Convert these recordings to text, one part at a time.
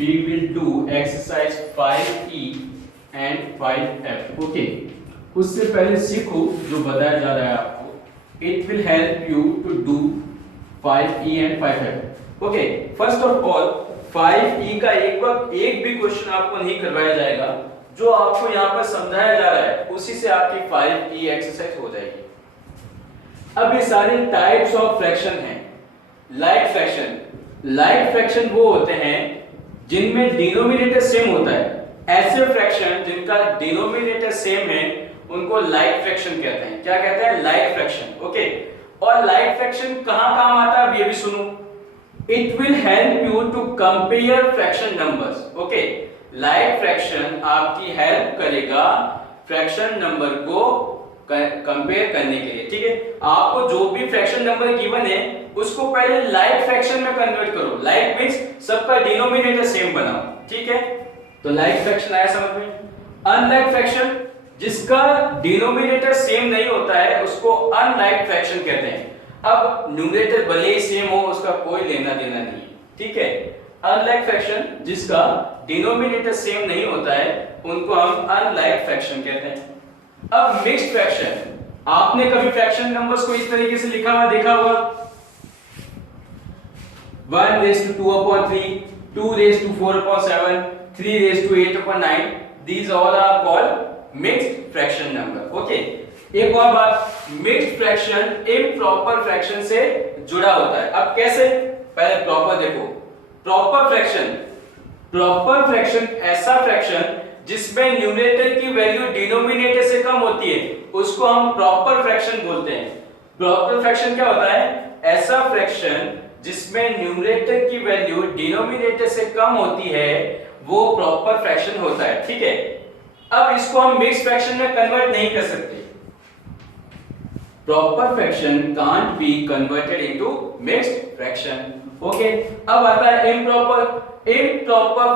we will do exercise 5E and 5F. Okay. उससे पहले सीखो जो बताया जा रहा है आपको. It will help you to do 5E and 5F. Okay. First of all 5E का एक भी क्वेश्चन आपको नहीं करवाया जाएगा. जो आपको यहाँ पर समझाया जा रहा है उसी से आपकी 5E एक्सरसाइज हो जाएगी. अब ये सारे टाइप्स ऑफ फ्रैक्शन हैं. लाइक फ्रैक्शन वो होते हैं जिनमें डिनोमिनेटर सेम होता है. ऐसे फ्रैक्शन जिनका डिनोमिनेटर सेम है उनको लाइक फ्रैक्शन कहते हैं. क्या कहते हैं? Like fraction. ओके. और लाइक फ्रैक्शन कहां काम आता है अब ये भी सुनो. It will help you to compare fraction numbers. Okay. Like fraction आपकी हेल्प करेगा फ्रैक्शन नंबर को कंपेयर करने के लिए. ठीक है. आपको जो भी फ्रैक्शन नंबर गिवन है उसको पहले लाइक फ्रैक्शन में कन्वर्ट करो. लाइक मींस सबका डिनोमिनेटर सेम बनाओ. ठीक है. तो लाइक फ्रैक्शन आया समझ में. अनलाइक फ्रैक्शन जिसका डिनोमिनेटर सेम नहीं होता है उसको अनलाइक फ्रैक्शन कहते हैं. अब न्यूमरेटर भले ही सेम हो उसका कोई लेना देना नहीं है. ठीक है. अनलाइक फ्रैक्शन जिसका डिनोमिनेटर सेम नहीं होता है उनको हम अनलाइक फ्रैक्शन कहते हैं. अब मिक्स्ड फ्रैक्शन. आपने कभी फ्रैक्शन नंबर्स को इस तरीके से लिखा हुआ देखा होगा. 1 raised to 2 upon 3, 2 raised to 4 upon 7, 3 raised to 8 upon 9. These all are called mixed fraction number. Okay. एक और बात, मिक्स्ड फ्रैक्शन इम्प्रॉपर फ्रैक्शन से जुड़ा होता है. अब कैसे? पहले प्रॉपर देखो. प्रॉपर फ्रैक्शन ऐसा फ्रैक्शन जिसमें न्यूमरेटर की वैल्यू डिनोमिनेटर से कम होती है उसको हम प्रॉपर फ्रैक्शन बोलते हैं. प्रॉपर फ्रैक्शन क्या होता है? ऐसा फ्रैक्शन जिसमें न्यूमरेटर की वैल्यू डिनोमिनेटर से कम होती है वो प्रॉपर फ्रैक्शन होता है. ठीक है. अब इसको हम मिक्स्ड फ्रैक्शन में कन्वर्ट नहीं कर सकते. Proper fraction can't be converted into mixed fraction. Okay. अब आता है इम्प्रॉपर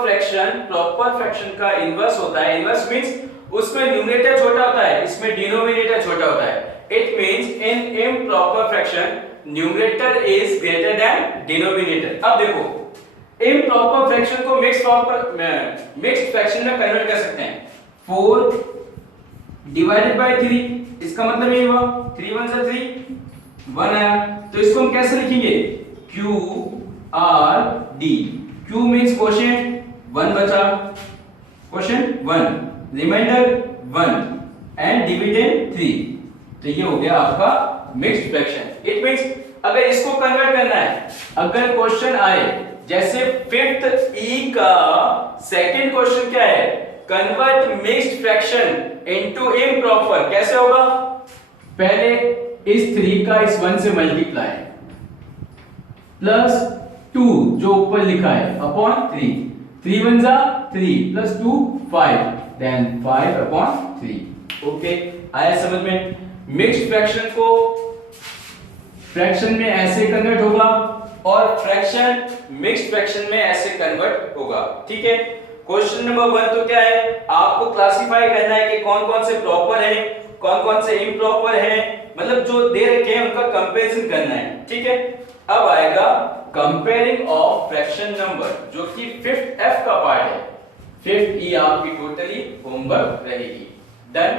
फ्रैक्शन. प्रॉपर फ्रैक्शन का इनवर्स होता है. इनवर्स मींस उसमें न्यूमरेटर छोटा होता है इसमें डिनोमिनेटर छोटा होता है. It means in improper fraction numerator is greater than denominator. अब देखो इम्प्रॉपर फ्रैक्शन को मिक्स्ड फ्रैक्शन में कन्वर्ट कर सकते हैं. 4 डिवाइडेड बाय 3 इसका मतलब ये हुआ 3 1 से 3 1 आया. तो इसको हम कैसे लिखेंगे? Q R D. Q means quotient 1 बचा. Quotient 1 remainder 1 and dividend 3. तो ये हो गया आपका मिक्स्ड फ्रैक्शन. इट मींस अगर इसको कन्वर्ट करना है, अगर क्वेश्चन आए जैसे 5th E का सेकंड क्वेश्चन क्या है? Convert mixed fraction into improper. कैसे होगा? पहले इस 3 का इस 1 से मल्टीप्लाई प्लस 2 जो ऊपर लिखा है अपॉन 3. 3 1 जा 3 प्लस 2 5 देन 5 अपॉन 3. ओके. आया समझ में. मिक्स्ड फ्रैक्शन को फ्रैक्शन में ऐसे कन्वर्ट होगा और फ्रैक्शन मिक्स्ड फ्रैक्शन में ऐसे कन्वर्ट होगा. ठीक है. क्वेश्चन नंबर 1 तो क्या है? आपको क्लासिफाई करना है कि कौन कौन से प्रॉपर है कौन कौन से इम्प्रॉपर है. मतलब जो दे रखे हैं उनका कंपैरिजन करना है. ठीक है. अब आएगा कंपेयरिंग ऑफ फ्रैक्शन नंबर जो कि 5th F का पार्ट है. 5th E आपकी टोटली होमवर्क रहेगी. डन.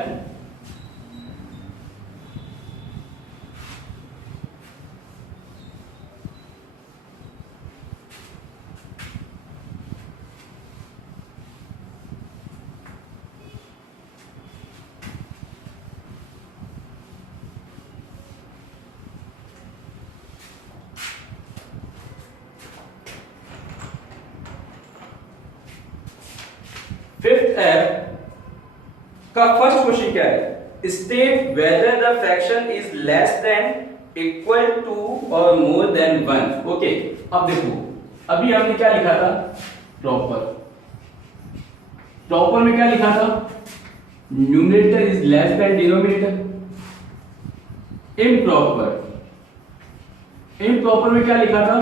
फिफ्थ F का फर्स्ट क्वेश्चन क्या है? State whether the fraction is less than equal to और मोर देन 1. ओके. अब देखो अभी हमने क्या लिखा था? प्रॉपर में क्या लिखा था? Numerator is less than denominator. Improper में क्या लिखा था?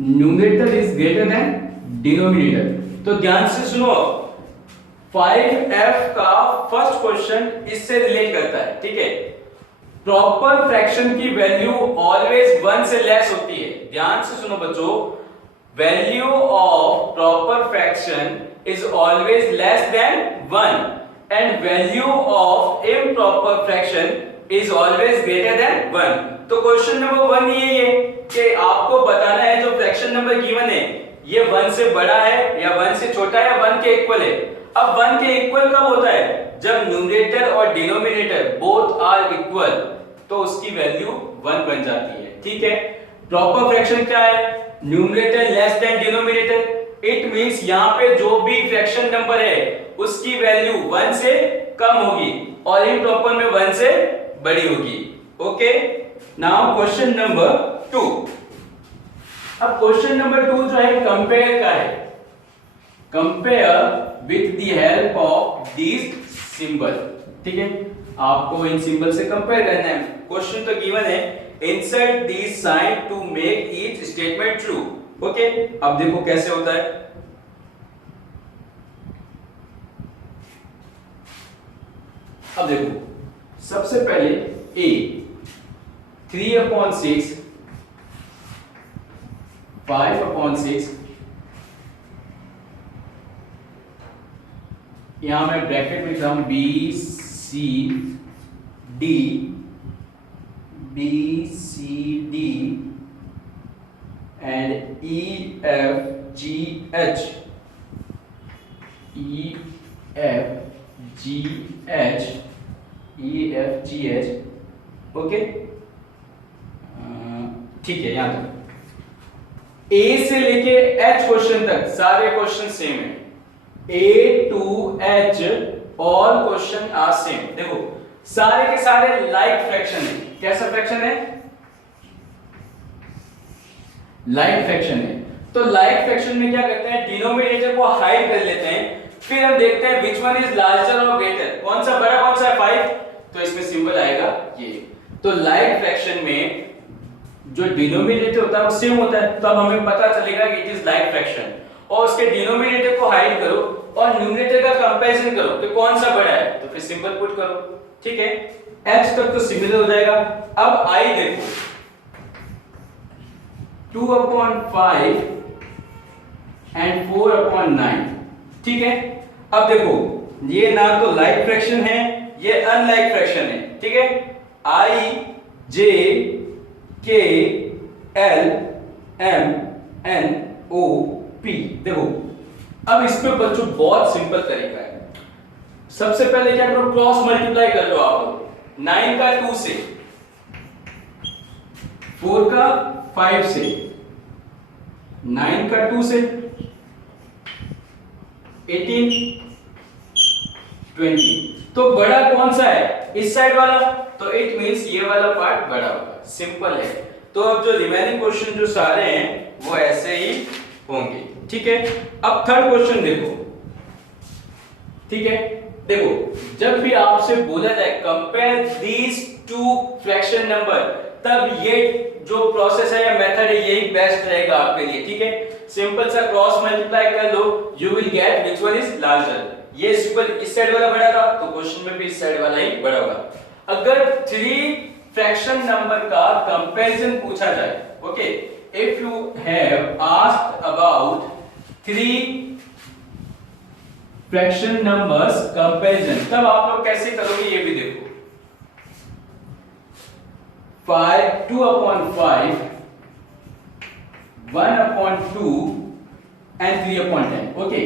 Numerator is greater than denominator. तो ध्यान से सुनो. 5F का फर्स्ट क्वेश्चन इससे रिलेट करता है. ठीक है. प्रॉपर फ्रैक्शन की वैल्यू ऑलवेज 1 से लेस होती है. ध्यान से सुनो बच्चों. Value of proper fraction is always less than 1 and value of improper fraction is always greater than 1. तो क्वेश्चन नंबर 1 ये है कि आपको बताना है जो फ्रैक्शन नंबर गिवन है ये 1 से बड़ा है या 1 से छोटा है या 1 के इक्वल है. अब 1 के इक्वल कब होता है? जब न्यूमरेटर और डिनोमिनेटर बोथ आर इक्वल, तो उसकी वैल्यू 1 बन जाती है. ठीक है. प्रॉपर फ्रैक्शन क्या है? Numerator less than denominator. It means यहां पे जो भी फ्रैक्शन नंबर है उसकी वैल्यू 1 से कम होगी और इम्प्रॉपर में 1 से बड़ी होगी. ओके. Now question number 2. अब क्वेश्चन नंबर 2 जो है कंपेयर का है. Compare with the help of this symbol. ठीक है. आपको इन सिंबल से कंपेयर करना है. क्वेश्चन तो गिवन है, insert this sign to make each statement true. Okay. अब देखो कैसे होता है. अब देखो सबसे पहले a 3/6 5/6 यहां मैं ब्रैकेट में लिख रहा हूं B C D and E F G H okay. ठीक है. यहां तक A से लेके H क्वेश्चन तक सारे क्वेश्चन सेम है. A to H all question are same. देखो सारे के सारे लाइक फ्रैक्शन है. कैसा फ्रैक्शन है? लाइक फ्रैक्शन है. तो लाइक फ्रैक्शन में क्या करते हैं? डिनोमिनेटर को हाइड कर लेते हैं, फिर हम देखते हैं विच वन इज लार्जर और ग्रेटर. कौन सा बड़ा कौन सा है? 5. तो इसमें सिंबल आएगा ये. तो लाइक फ्रैक्शन में जो डिनोमिनेटर होता है वो सेम होता है, तब हमें पता चलेगा कि इट इज लाइक फ्रैक्शन. और उसके डिनोमिनेटर को हाइड करो और न्यूमरेटर का कंपैरिजन करो कि कौन सा बड़ा है, तो फिर सिंबल पुट करो. ठीक है. h तक तो सिमिलर हो जाएगा. अब i देखो 2/5 and 4/9. ठीक है. अब देखो ये ना तो लाइक फ्रैक्शन है ये अनलाइक फ्रैक्शन है. ठीक है. I J K L M N O P. देखो अब इस पे बच्चों बहुत सिंपल तरीका है. सबसे पहले क्या करो? क्रॉस मल्टीप्लाई कर लो आप लोग. 9 का 2 से, 4 का 5 से, 9 का 2 से, 18 20. तो बड़ा कौन सा है? इस साइड वाला. तो इट मींस ये वाला पार्ट बड़ा होगा. सिंपल है. तो अब जो रिमेनिंग क्वेश्चन जो सारे हैं वो ऐसे ही होंगे. ठीक है. अब थर्ड क्वेश्चन देखो. ठीक है. देखो जब भी आपसे बोला जाए compare these two fraction number, तब ये जो प्रोसेस है या मेथड है यही बेस्ट रहेगा आपके लिए. ठीक है. सिंपल सा क्रॉस मल्टीप्लाई कर लो, you will get which one is larger. ये सिंपल इस साइड वाला बड़ा था तो क्वेश्चन में भी इस साइड वाला ही बड़ा होगा. अगर 3 फ्रैक्शन नंबर का कंपैरिजन पूछा जाए, okay, if you have asked about 3 fraction numbers comparison, तब आप लोग कैसे करोगे ये भी देखो. 2/5 1/2 and 3/10. ओके.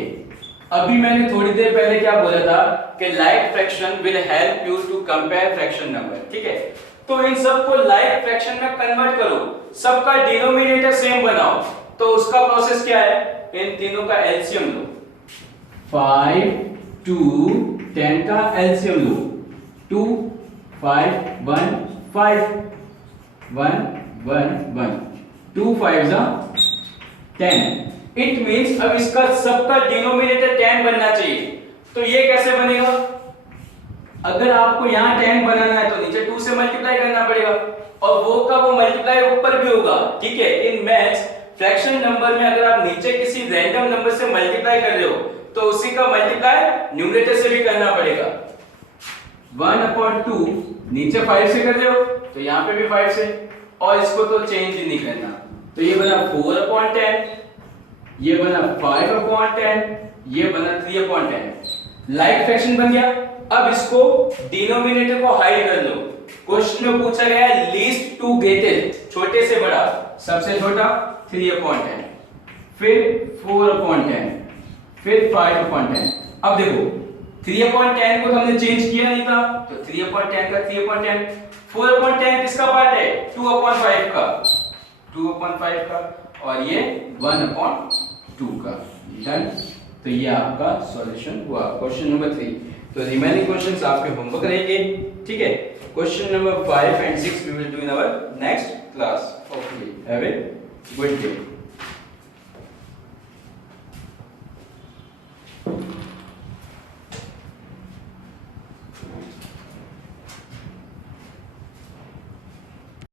अभी मैंने थोड़ी देर पहले क्या बोला था कि like fraction will help you to compare fraction number. ठीक है. तो इन सबको लाइक फ्रैक्शन में कन्वर्ट करो, सबका डिनोमिनेटर सेम बनाओ. तो उसका प्रोसेस क्या है? इन तीनों का एलसीएम लो. 5 2 10 का एलसीएम लो. 2 5 1 5 1 1 1 2 5 10. इट मींस अब इसका सबका डिनोमिनेटर 10 बनना चाहिए. तो ये कैसे बनेगा? अगर आपको यहां 10 बनाना है तो नीचे 2 से मल्टीप्लाई करना पड़ेगा और वो का वो मल्टीप्लाई ऊपर भी होगा. ठीक है. इन मैथ्स फ्रैक्शन नंबर में अगर आप नीचे किसी रैंडम नंबर से मल्टीप्लाई कर रहे हो तो उसी का मल्टीप्लाई न्यूमरेटर से भी करना पड़ेगा. 1/2 नीचे 5 से कर रहे हो तो यहां पे भी 5 से, और इसको तो चेंज ही नहीं करना. तो ये बना 4/10 ये बना 5/10, ये बना 3/10। लाइक फ्रैक्शन बन गया। अब इसको डिनोमिनेटर को हाइड कर लो। क्वेश्चन में पूछा गया है लीस्ट टू ग्रेटेस्ट, छोटे से बड़ा, सबसे छोटा 3/10, फिर 4/10, फिर 5/10। अब देखो 3/10 को हमने चेंज किया नहीं था, तो 3/10 का 3/10। 4/10 किसका पार्ट है? 2/5 का, 2/5 का, और ये 1/2 का। डन। तो ये आपका सॉल्यूशन हुआ क्वेश्चन नंबर 3। तो रिमेनिंग क्वेश्चंस आपके होमवर्क रहेंगे, ठीक है। Question number 5 and 6 we will do in our next class. Okay, have a good day.